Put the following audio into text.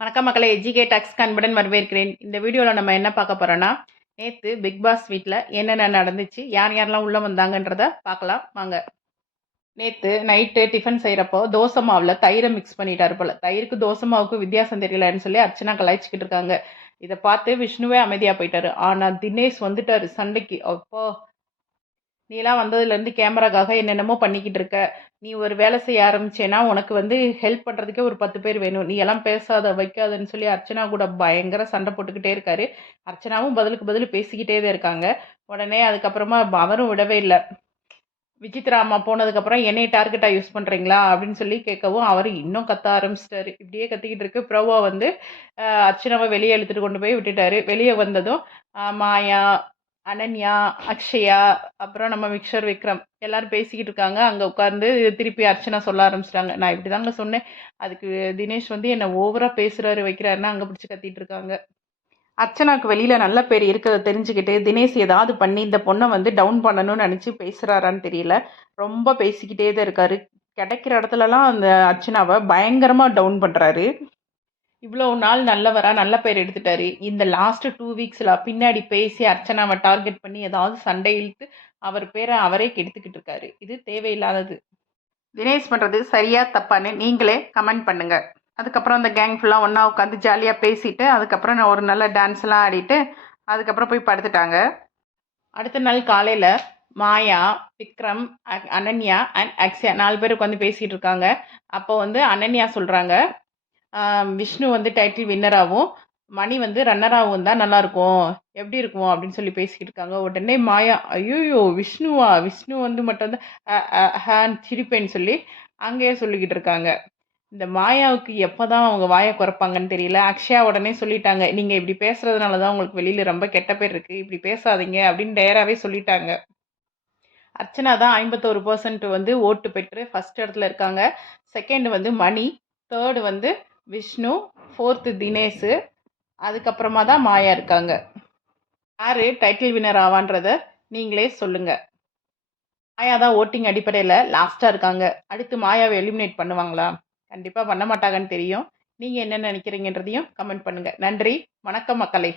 வணக்கம் மக்களை எஜிகே டாக்ஸ் கண்புடன் வரவேற்கிறேன். இந்த வீடியோவில் நம்ம என்ன பார்க்க போகிறோன்னா நேற்று பிக் பாஸ் வீட்டில் என்னென்ன நடந்துச்சு யார் யாரெல்லாம் உள்ளே வந்தாங்கன்றத பார்க்கலாம். வாங்க. நேற்று நைட்டு டிஃபன் செய்கிறப்போ தோசை மாவில் தயிரை மிக்ஸ் பண்ணிட்டாரு போல். தயிருக்கு தோசை மாவுக்கு வித்தியாசம் தெரியலன்னு சொல்லி அர்ச்சனா கலாய்ச்சிக்கிட்டு இருக்காங்க. இதை பார்த்து விஷ்ணுவே அமைதியாக போயிட்டாரு. ஆனால் தினேஷ் வந்துட்டாரு சண்டைக்கு. அப்போ நீலாம் வந்ததுலேருந்து கேமராக்காக என்னென்னமோ பண்ணிக்கிட்டு இருக்க. நீ ஒரு வேலை செய்ய ஆரம்பிச்சேன்னா உனக்கு வந்து ஹெல்ப் பண்ணுறதுக்கே ஒரு பத்து பேர் வேணும். நீ எல்லாம் பேசாத வைக்காதன்னு சொல்லி அர்ச்சனா கூட பயங்கர சண்டை போட்டுக்கிட்டே இருக்காரு. அர்ச்சனாவும் பதிலுக்கு பதில் பேசிக்கிட்டே தான் இருக்காங்க. உடனே அதுக்கப்புறமா அவரும் விடவே இல்லை. விசித்ரா அம்மா போனதுக்கப்புறம் என்னை டார்கெட்டாக யூஸ் பண்ணுறீங்களா அப்படின்னு சொல்லி கேட்கவும் அவர் இன்னும் கத்த ஆரம்பிச்சிட்டாரு. இப்படியே கத்திக்கிட்டு இருக்கு. ப்ரோவா வந்து அர்ச்சனாவை வெளியே இழுத்துட்டு கொண்டு போய் விட்டுட்டாரு. வெளியே வந்ததும் மாயா அனன்யா அக்ஷயா அப்புறம் நம்ம மிக்சர் விக்ரம் எல்லாரும் பேசிக்கிட்டு இருக்காங்க. அங்கே உட்காந்து திருப்பி அர்ச்சனா சொல்ல ஆரம்பிச்சிட்டாங்க. நான் இப்படி தாங்க சொன்னேன். அதுக்கு தினேஷ் வந்து என்னை ஓவராக பேசுகிறாரு வைக்கிறாருன்னா அங்கே பிடிச்சி கத்திட்டு இருக்காங்க. அர்ச்சனாவுக்கு வெளியில் நல்ல பேர் இருக்கிறத தெரிஞ்சுக்கிட்டு தினேஷ் ஏதாவது பண்ணி இந்த பொண்ணை வந்து டவுன் பண்ணணும்னு நினச்சி பேசுகிறாரான்னு தெரியல. ரொம்ப பேசிக்கிட்டே தான் இருக்காரு. கிடைக்கிற இடத்துலலாம் அந்த அர்ச்சனாவை பயங்கரமாக டவுன் பண்ணுறாரு இவ்வளோ நாள் நல்லவராக நல்ல பேர் எடுத்துட்டாரு. இந்த லாஸ்ட் டூ வீக்ஸில் பின்னாடி பேசி அர்ச்சனாவை டார்கெட் பண்ணி ஏதாவது சண்டை இழுத்து அவர் பேரை அவரே கெடுத்துக்கிட்டு இருக்காரு. இது தேவையில்லாதது. தினேஷ் பண்ணுறது சரியா தப்பான்னு நீங்களே கமெண்ட் பண்ணுங்க. அதுக்கப்புறம் அந்த கேங் ஃபுல்லாக ஒன்றா உட்காந்து ஜாலியாக பேசிட்டு அதுக்கப்புறம் நான் ஒரு நல்ல டான்ஸ்லாம் ஆடிட்டு அதுக்கப்புறம் போய் படுத்துட்டாங்க. அடுத்த நாள் காலையில் மாயா விக்ரம் அனன்யா அண்ட் அக்ஷயா நாலு பேர் உட்காந்து பேசிகிட்டு இருக்காங்க. அப்போ வந்து அனன்யா சொல்கிறாங்க விஷ்ணு வந்து டைட்டில் வின்னராகவும் மணி வந்து ரன்னராகவும் தான் நல்லாயிருக்கும் எப்படி இருக்கும் அப்படின்னு சொல்லி பேசிக்கிட்டு இருக்காங்க. உடனே மாயா ஐயோயோ விஷ்ணுவா? விஷ்ணு வந்து மட்டும் வந்து ஹேன் சிரிப்பேன்னு சொல்லி அங்கேயே சொல்லிக்கிட்டு இருக்காங்க. இந்த மாயாவுக்கு எப்போ தான் அவங்க வாயை குறைப்பாங்கன்னு தெரியல. அக்ஷயா உடனே சொல்லிட்டாங்க நீங்கள் இப்படி பேசுறதுனால தான் உங்களுக்கு வெளியில் ரொம்ப கெட்ட பேர் இருக்குது இப்படி பேசாதீங்க அப்படின்னு டேராகவே சொல்லிட்டாங்க. அர்ச்சனா தான் ஐம்பத்தோரு பர்சன்ட் வந்து ஓட்டு பெற்று ஃபஸ்ட் இடத்துல இருக்காங்க. செகண்ட் வந்து மணி தேர்டு வந்து விஷ்ணு ஃபோர்த்து தினேஷு அதுக்கப்புறமா தான் மாயா இருக்காங்க. யார் டைட்டில் வின்னர் ஆவான்றத நீங்களே சொல்லுங்கள் மாயா தான் ஓட்டிங் அடிப்படையில் லாஸ்ட்டாக இருக்காங்க. அடுத்து மாயாவை எலிமினேட் பண்ணுவாங்களா? கண்டிப்பாக பண்ண மாட்டாங்கன்னு தெரியும். நீங்கள் என்ன நினைக்கிறீங்கன்றதையும் கமெண்ட் பண்ணுங்கள் நன்றி. வணக்கம் மக்களை.